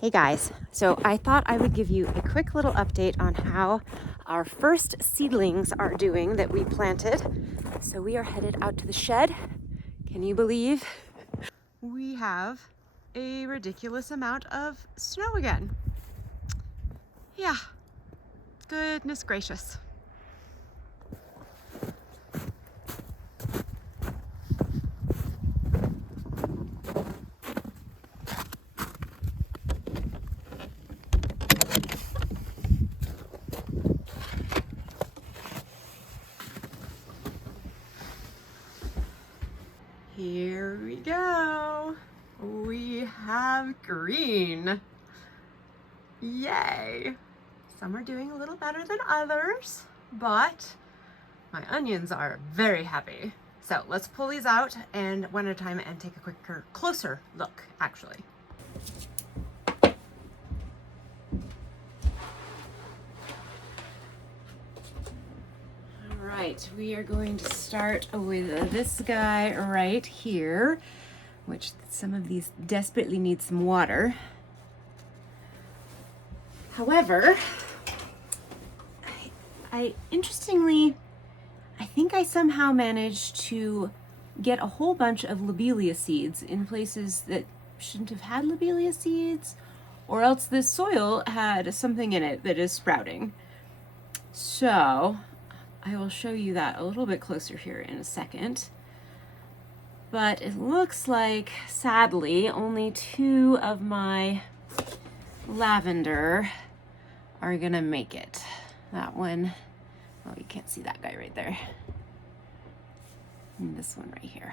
Hey guys, so I thought I would give you a quick little update on how our first seedlings are doing that we planted. So we are headed out to the shed. Can you believe? We have a ridiculous amount of snow again. Yeah, goodness gracious. Here we go. We have green. Yay. Some are doing a little better than others, but my onions are very happy. So let's pull these out and one at a time and take a quicker, closer look, actually. All right, we are going to start with this guy right here, which some of these desperately need some water. However, interestingly, I think I somehow managed to get a whole bunch of lobelia seeds in places that shouldn't have had lobelia seeds, or else this soil had something in it that is sprouting. So I will show you that a little bit closer here in a second. But it looks like, sadly, only 2 of my lavender are gonna make it. That one, oh, you can't see that guy right there. And this one right here.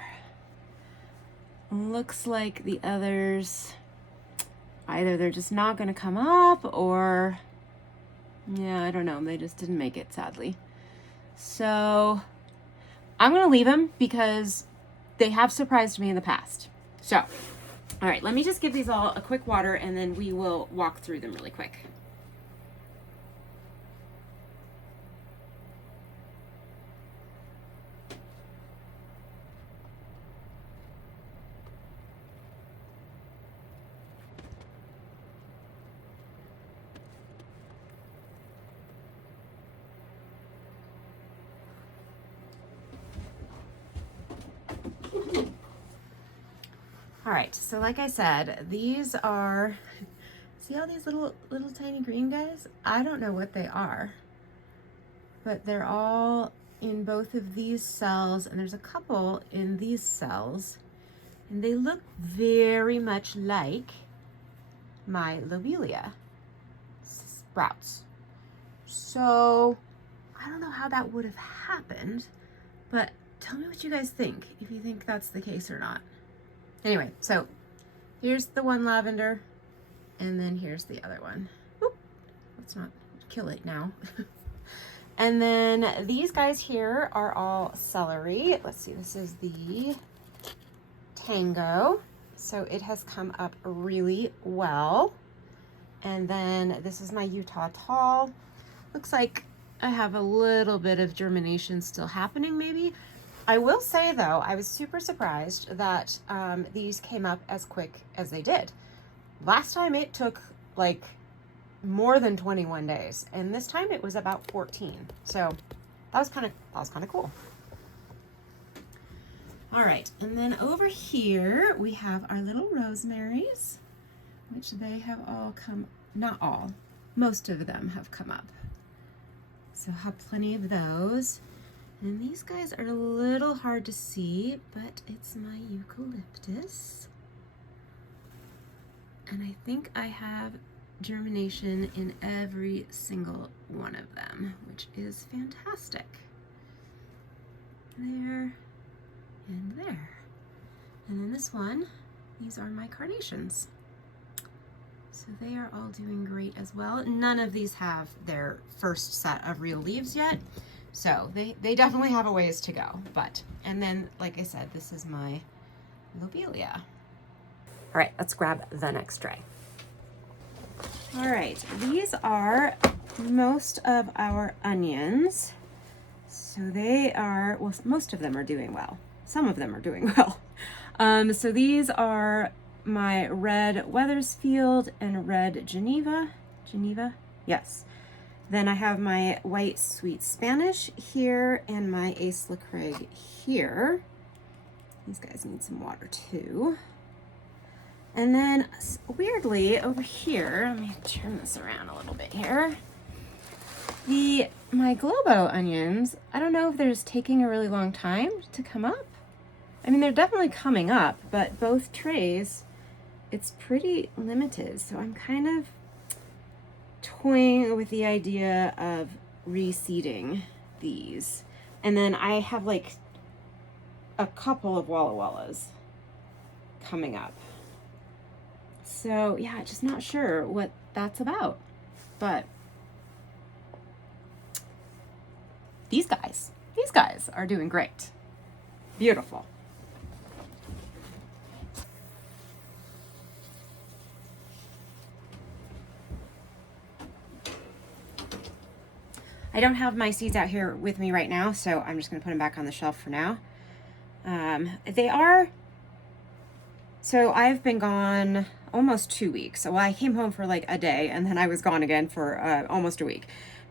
Looks like the others, either they're just not gonna come up or, yeah, I don't know, they just didn't make it, sadly. So I'm gonna leave them because they have surprised me in the past. So, all right, let me just give these all a quick water and then we will walk through them really quick. All right, so like I said, these are, see all these little tiny green guys? I don't know what they are, but they're all in both of these cells, and there's a couple in these cells, and they look very much like my lobelia sprouts. So I don't know how that would have happened, but tell me what you guys think, if you think that's the case or not. Anyway, so here's the one lavender, and then here's the other one. Oop, let's not kill it now. And then these guys here are all celery. Let's see, this is the Tango. So it has come up really well. And then this is my Utah Tall. Looks like I have a little bit of germination still happening maybe. I will say though, I was super surprised that these came up as quick as they did. Last time it took like more than 21 days, and this time it was about 14. So that was kind of cool. All right, and then over here we have our little rosemaries, which they have all come, not all, most of them have come up. So have plenty of those. And these guys are a little hard to see, but it's my eucalyptus. And I think I have germination in every single one of them, which is fantastic. There and there. And then this one, these are my carnations. So they are all doing great as well. None of these have their first set of real leaves yet. So they definitely have a ways to go, but, and then, like I said, this is my lobelia. All right, let's grab the next tray. All right, these are most of our onions. So they are, well, most of them are doing well. Some of them are doing well. So these are my red Weathersfield and red Geneva. Yes. Then I have my white sweet Spanish here and my Ace LaCraig here. These guys need some water too. And then weirdly over here, let me turn this around a little bit here. My Globo onions, I don't know if they're just taking a really long time to come up. I mean, they're definitely coming up, but both trays, it's pretty limited. So I'm kind of toying with the idea of reseeding these. And then I have like a couple of Walla Wallas coming up. So yeah, just not sure what that's about. But these guys are doing great. Beautiful. I don't have my seeds out here with me right now, so I'm just going to put them back on the shelf for now. So I've been gone almost 2 weeks. So I came home for like a day and then I was gone again for almost a week.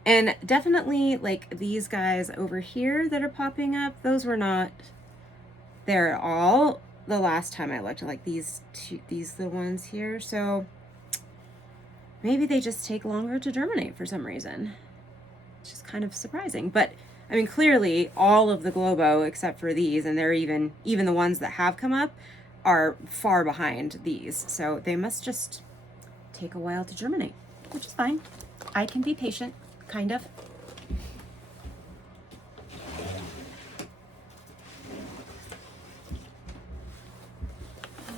And definitely like these guys over here that are popping up, those were not there at all the last time I looked. Like these the ones here. So maybe they just take longer to germinate for some reason. It's just kind of surprising. But I mean, clearly all of the Globo except for these, and they're even the ones that have come up are far behind these. So they must just take a while to germinate, which is fine. I can be patient, kind of.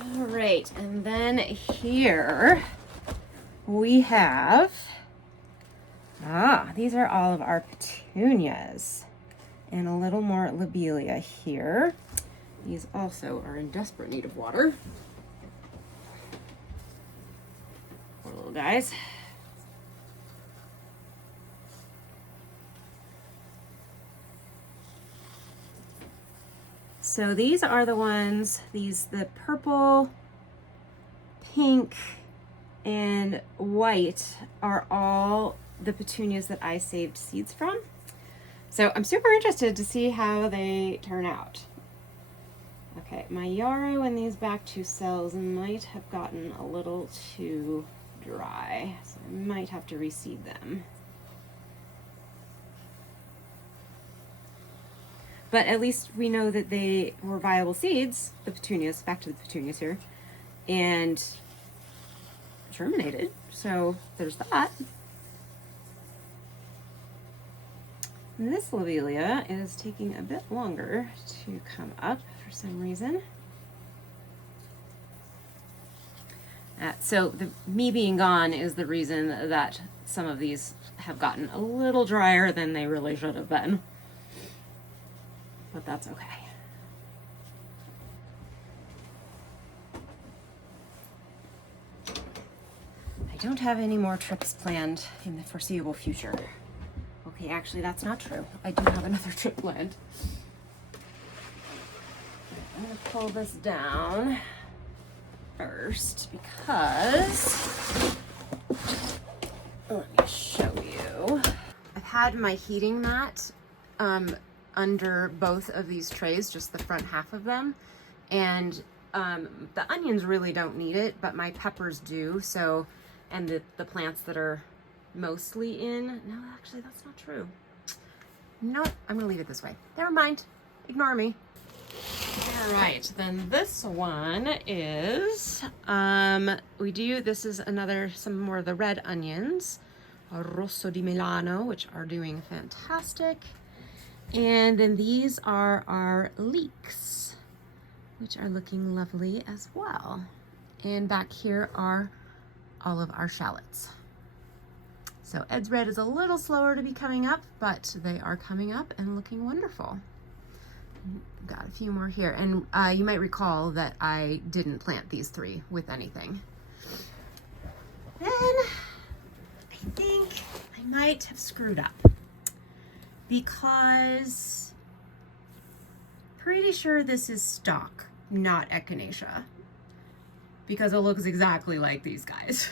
All right, and then here we have, these are all of our petunias and a little more lobelia here. These also are in desperate need of water. Poor little guys. So these are the ones, the purple, pink, and white are all the petunias that I saved seeds from. So I'm super interested to see how they turn out. Okay, my yarrow in these back two cells might have gotten a little too dry, so I might have to reseed them. But at least we know that they were viable seeds, the petunias, back to the petunias here, and germinated, so there's that. And this lobelia is taking a bit longer to come up for some reason. So me being gone is the reason that some of these have gotten a little drier than they really should have been. But that's okay. I don't have any more trips planned in the foreseeable future. Okay, actually that's not true. I do have another trip planned. I'm gonna pull this down first because, let me show you. I've had my heating mat under both of these trays, just the front half of them, and the onions really don't need it, but my peppers do. So, and the plants that are mostly in, no, actually that's not true. No, I'm gonna leave it this way. Never mind, ignore me. All right, then this one is, this is some more of the red onions, Rosso di Milano, which are doing fantastic. And then these are our leeks, which are looking lovely as well. And back here are all of our shallots. So Ed's Red is a little slower to be coming up, but they are coming up and looking wonderful. Got a few more here. And you might recall that I didn't plant these three with anything. Then I think I might have screwed up, because pretty sure this is stock, not echinacea, because it looks exactly like these guys.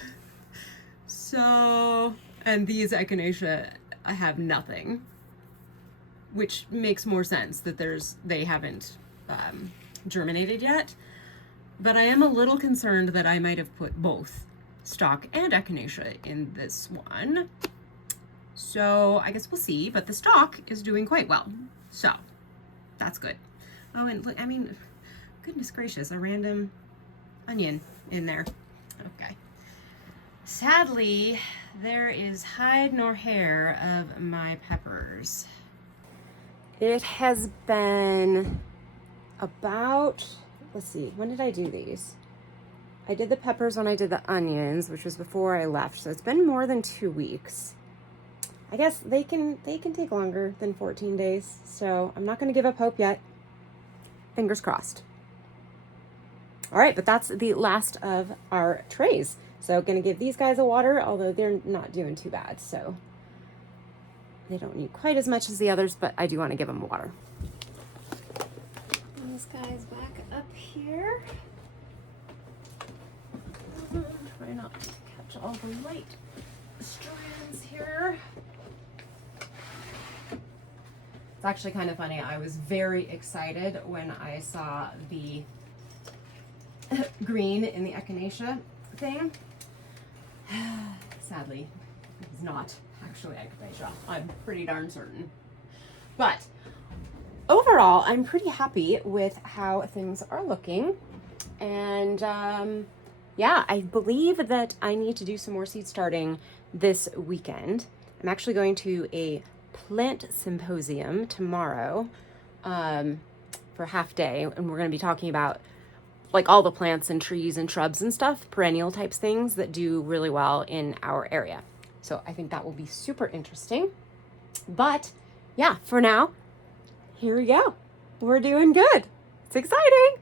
So, and these echinacea have nothing, which makes more sense that they haven't germinated yet. But I am a little concerned that I might have put both stalk and echinacea in this one. So I guess we'll see, but the stalk is doing quite well. So that's good. Oh, and look, I mean, goodness gracious, a random onion in there. Okay. Sadly, there is hide nor hair of my peppers. It has been about, let's see, when did I do these? I did the peppers when I did the onions, which was before I left. So it's been more than 2 weeks. I guess they can take longer than 14 days. So I'm not going to give up hope yet. Fingers crossed. All right, but that's the last of our trays. So going to give these guys a water, although they're not doing too bad. So they don't need quite as much as the others, but I do want to give them water. These guys back up here. Try not to catch all the light strands here. It's actually kind of funny. I was very excited when I saw the green in the echinacea thing. Sadly, it's not actually echinacea. I'm pretty darn certain. But overall, I'm pretty happy with how things are looking. And yeah, I believe that I need to do some more seed starting this weekend. I'm actually going to a plant symposium tomorrow for half day, and we're going to be talking about like all the plants and trees and shrubs and stuff, perennial types things that do really well in our area. So I think that will be super interesting. But yeah, for now, here we go. We're doing good. It's exciting.